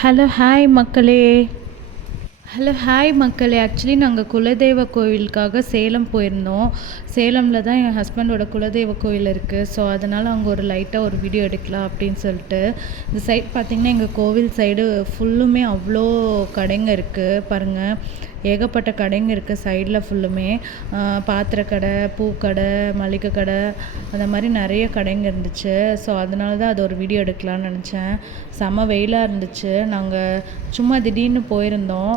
Hello hi மக்களே. Actually நாங்கள் குலதெய்வ கோவிலுக்காக சேலம் போயிருந்தோம். சேலமில் தான் என் ஹஸ்பண்டோட குலதெய்வ கோவில் இருக்குது. ஸோ அதனால் அங்கே ஒரு லைட்டாக ஒரு வீடியோ எடுக்கலாம் அப்படின்னு சொல்லிட்டு. இந்த சைட் பார்த்திங்கன்னா எங்கள் கோவில் சைடு ஃபுல்லுமே அவ்வளோ கடைங்க இருக்குது பாருங்கள். ஏகப்பட்ட கடைங்க இருக்குது சைடில் ஃபுல்லுமே. பாத்திர கடை, பூக்கடை, மளிகை கடை, அந்த மாதிரி நிறைய கடைங்க இருந்துச்சு. ஸோ அதனால தான் அது ஒரு வீடியோ எடுக்கலான்னு நினச்சேன். செம்ம வெயிலாக இருந்துச்சு. நாங்கள் சும்மா திடீர்னு போயிருந்தோம்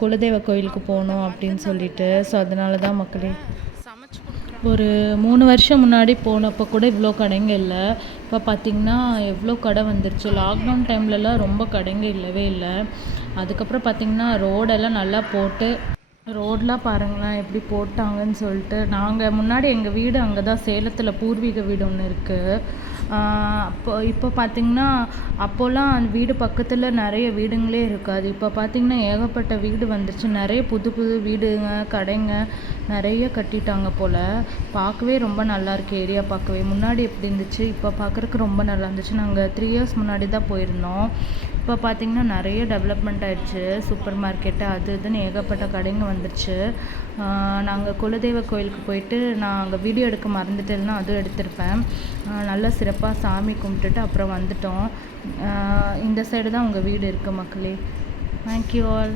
குலதெய்வ கோயிலுக்கு போகணும் அப்படின்னு சொல்லிட்டு. ஸோ அதனால தான் மக்களே. ஒரு 3 வருஷம் முன்னாடி போனப்போ கூட இவ்வளோ கடைங்க இல்லை. இப்போ பார்த்திங்கன்னா எவ்வளோ கடை வந்துருச்சு. லாக்டவுன் டைம்லலாம் ரொம்ப கடைங்க இல்லவே இல்லை. அதுக்கப்புறம் பார்த்திங்கன்னா ரோடெல்லாம் நல்லா போட்டு, ரோடெலாம் பாருங்களேன் எப்படி போட்டாங்கன்னு சொல்லிட்டு. நாங்கள் முன்னாடி எங்கள் வீடு அங்கே தான் சேலத்தில் பூர்வீக வீடு ஒன்று இருக்குது. இப்போ பார்த்திங்கன்னா அப்போல்லாம் அந்த வீடு பக்கத்தில் நிறைய வீடுங்களே இருக்காது. இப்போ பார்த்திங்கன்னா ஏகப்பட்ட வீடு வந்துருச்சு. நிறைய புது புது வீடுங்க, கடைங்க நிறைய கட்டிட்டாங்க போல். பார்க்கவே ரொம்ப நல்லாயிருக்கு ஏரியா பார்க்கவே. முன்னாடி எப்படி இருந்துச்சு, இப்போ பார்க்குறக்கு ரொம்ப நல்லா இருந்துச்சு. நாங்கள் 3 இயர்ஸ் முன்னாடி தான் போயிருந்தோம். இப்போ பார்த்திங்கன்னா நிறைய டெவலப்மெண்ட் ஆகிடுச்சு. சூப்பர் மார்க்கெட்டு அது இதுன்னு ஏகப்பட்ட கடைங்க வந்துருச்சு. நாங்கள் குலதெய்வ கோயிலுக்கு போயிட்டு நான் அங்கே வீடியோ எடுக்க மறந்துட்டேன்னா அதுவும் எடுத்திருப்பேன். நல்லா சிறப்பாக சாமி கும்பிட்டுட்டு அப்புறம் வந்துட்டோம். இந்த சைடு தான் உங்கள் வீடு இருக்குது மக்களே. Thank you all.